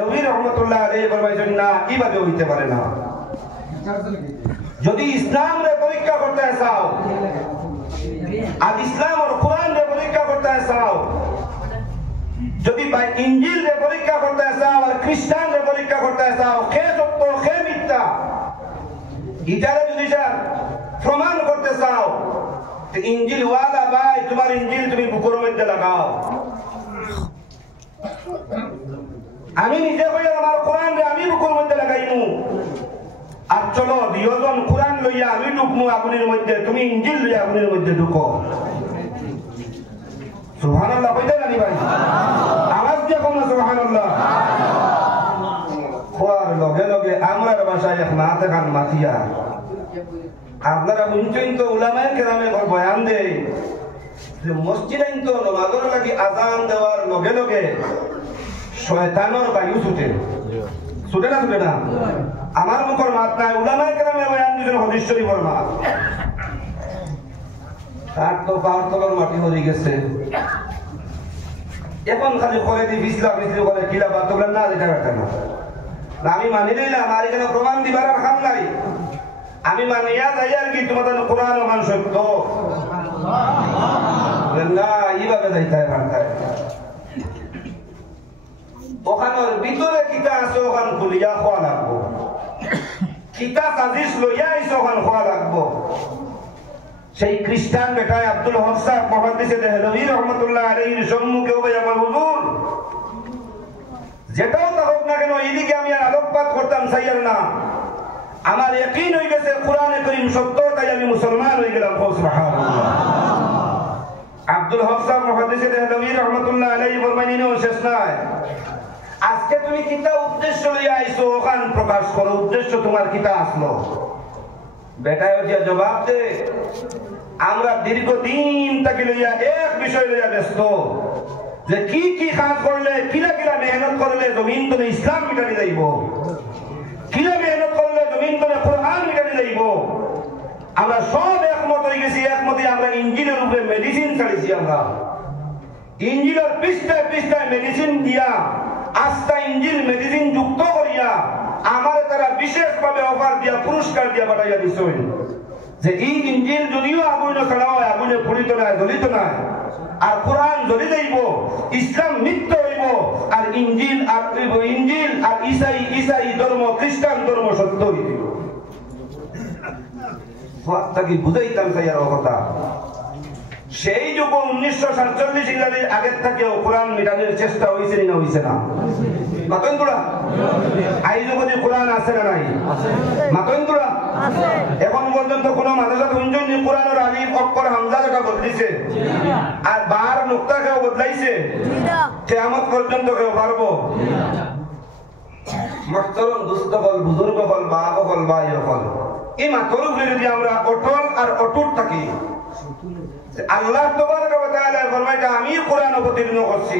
নবী রহমতুল্লাহ আলাইহি ফরমাইছেন না কিভাবে হইতে পারে না। যদি ইসলাম রে পরীক্ষা করতে চাও আর ইসলাম আর কোরআন রে পরীক্ষা করতে চাও, যদি ভাই ইনজিল রে পরীক্ষা করতে চাও আর খ্রিস্টান রে পরীক্ষা করতে চাও, কে সত্য কে মিথ্যা ইটারে যদি স্যার প্রমাণ করতে চাও, তো ইনজিল ওয়ালা ভাই তোমার ইনজিল তুমি বুকের মধ্যে লাগাও। আমি নিজে কই আমার কোরআন রে আমি বুকের মধ্যে লাগাইমু, আর চলো দুইজন কোরআন লইয়া আমি ঢুকমু আগুনের মধ্যে, তুমি ইনজিল লইয়া আগুনের মধ্যে ঢুকো। সুবহানাল্লাহ কইতে জানি ভাই, আওয়াজ দিয়ে কোন সুবহানাল্লাহ। খোয়ার লগে লগে আমরার ভাষায় এক মাতে কান মাতিয়া আপনারা বুঝছেন তো উলামায়ে কেরামে বয়ান দেয় যে মসজিদাইন তো নামাজের লাগি আযান দেওয়ার লগে লগে শয়তানের বায়ু ছুটে ছুটে না ছুটে না। আমার মুখের মাত নাই, উলামায়ে কেরামে বয়ান দিয়েছেন হাদিস শরীফের মাত। তার তো পাওয়ার তলার মাটি হয়ে গেছে, এখন খালি করে দি বিসলা বিসলি করে কিলা বাদ তোলা না যেটা ব্যাটা না। আমি মানি নিলাম আর এখানে প্রমাণ দিবার আর খাম নাই, আমি মানিয়া যাই আর কি তোমাদের কোরআন ওখান সত্য না এইভাবে যাইতে হয়। ওখানের ভিতরে কিতা আছে ওখান খুলিয়া খোয়া লাগবো, কিতা সাজিশ লইয়া আইসে ওখান খোয়া লাগবো। সেই খ্রিস্টান বেটায় আব্দুল হক সাহেব মুহাদ্দিসে দেহলভী রহমাতুল্লাহ আলাইহির সম্মুখে ওই আমার হুজুর যেটাও তা হোক না কেন এদিকে আমি আর আলোকপাত করতাম চাইয়ার না, আমার ইয়াকিন হয়ে গেছে কোরআনে কারীম সত্য, তাই আমি মুসলমান হয়ে গেলাম। সুবহানাল্লাহ। আব্দুল হক সাহেব মুহাদ্দিসে দেহলভী রহমাতুল্লাহ আলাইহি ফরমাইলেন শেষ নাই, আজকে তুমি কিতা উদ্দেশ্য লইয়া আইছো ওখান প্রকাশ করো, উদ্দেশ্য তোমার কিতা আসলো। বেটায় ওটা জবাব দে, আমরা দীর্ঘদিন তাকে লইয়া এক বিষয় লইয়া ব্যস্ত যে কি কি কাজ করলে কিলা কিলা মেহনত করলে জমিন তলে ইসলাম মিটানি যাইব, কিলা মেহনত করলে জমিন তলে কোরআন মিটানি যাইব। আমরা সব একমত হয়ে গেছি, একমতে আমরা ইঞ্জিনের উপরে মেডিসিন ছাড়িয়েছি। আমরা ইঞ্জিনের পৃষ্ঠায় পৃষ্ঠায় মেডিসিন দিয়া আস্থা ইঞ্জিন মেডিসিন যুক্ত করিয়া আমার তারা বিশেষভাবে অফার দিয়া পুরস্কার দিয়া পাঠাইয়া দিছেন যে এই ইঞ্জিল যদিও আগুনে ছাড়া হয়, আগুনে পড়িত নাই জ্বলিত নাই, আর কোরআন জ্বলি যাইব, ইসলাম নিত্য হইব, আর ইঞ্জিল আর ঈসাই ধর্ম খ্রিস্টান ধর্ম সত্য হইব। তাকে বুঝাইতাম চাইয়ার কথা। সেই যুগ 1947 ইংরেজির আগের থেকেও কোরআন মিটানোর চেষ্টা হয়েছে না হয়েছে না? মাতন্তুরা আই যুগে কোরআন আছে না নাই? মাতন্তুরা এখন পর্যন্ত কোন মাদ্রাসা গুঞ্জন কোরআনের আলিফ অক্ষর হামজা যেটা বদলিছে আর বার নুক্তা কেউ বদলাইছে, কিয়ামত পর্যন্ত কেউ পারবো? মুহতারাম দোস্ত বল, বুজুর্গ বল, মা বল, ভাই বল, এই মাতর উপরে যদি আমরা অটল আর অটুট থাকি, আল্লাহ তাবারক ওয়া তাআলা ফরমাইতা আমি কোরআন অবতীর্ণ করছি,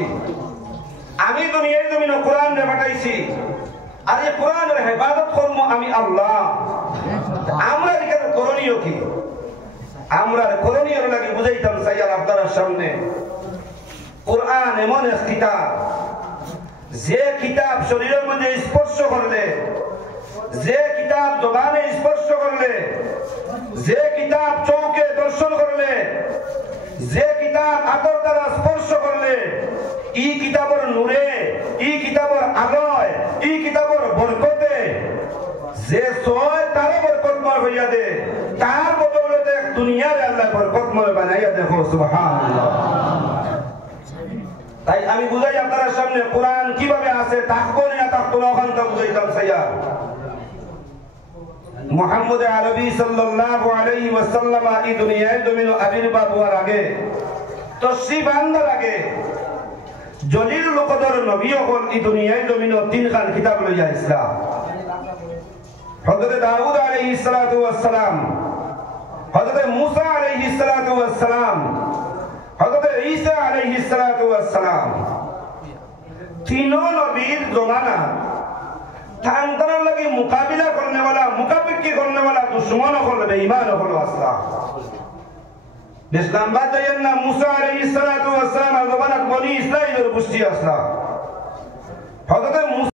আমি দুনিয়ার জমিনে কোরআন রে পাঠাইছি, আর এই কোরআনের হেফাজত করব আমি আল্লাহ। আমরা এখানে করণীয় কি? আমরা করণীয় লাগি বুঝাইতাম চাইয়ার আপনার সামনে। কোরআন এমন এক কিতাব, যে কিতাব শরীরের মধ্যে স্পর্শ করলে, যে কিতাব জবানে স্পর্শ করলে, যে কিতাব চৌকে দর্শন করলে, যে কিতাব আতর দ্বারা স্পর্শ করলে, ই কিতাবের নূরে, ই কিতাবের আলোয়, ই কিতাবের বরকতে যে সয় তার বরকতময় হইয়া দে, তার বদৌলতে দুনিয়ার আল্লাহ বরকতময় বানাইয়া দেখো। সুবহানাল্লাহ। তাই আমি বুঝাই আপনার সামনে কোরআন কিভাবে আছে, থাকবো না থাকতো না ওখান থেকে বুঝাইতাম চাইয়া। মুহাম্মদ আরবি সাল্লাল্লাহু আলাইহি ওয়াসাল্লাম এই দুনিয়ায় জমিন আবির্ভাব হওয়ার আগে, তশরিফ আনবার আগে জলিল লোকদর নবী হল এই দুনিয়ায় জমিন তিনখান কিতাব লইয়া ইসলাম। হযরত দাউদ আলাইহিস সালাতু ওয়াস সালাম, হযরত মুসা আলাইহিস সালাতু ওয়াস সালাম, হযরত ঈসা আলাইহিস সালাতু ওয়াস সালাম, তিনों নবীর জমানা থানতার লাগি মুকাবিলা করনে वाला, মুকাবিকি করনে वाला দুশমন হল, বেঈমান হল। আসলা ইসলাম বাতায়েন না মুসা আলাইহিস সালাতু ওয়াস সালাম জমানাত বনি ইসরাইলের বুঝতি আসলা। হযরত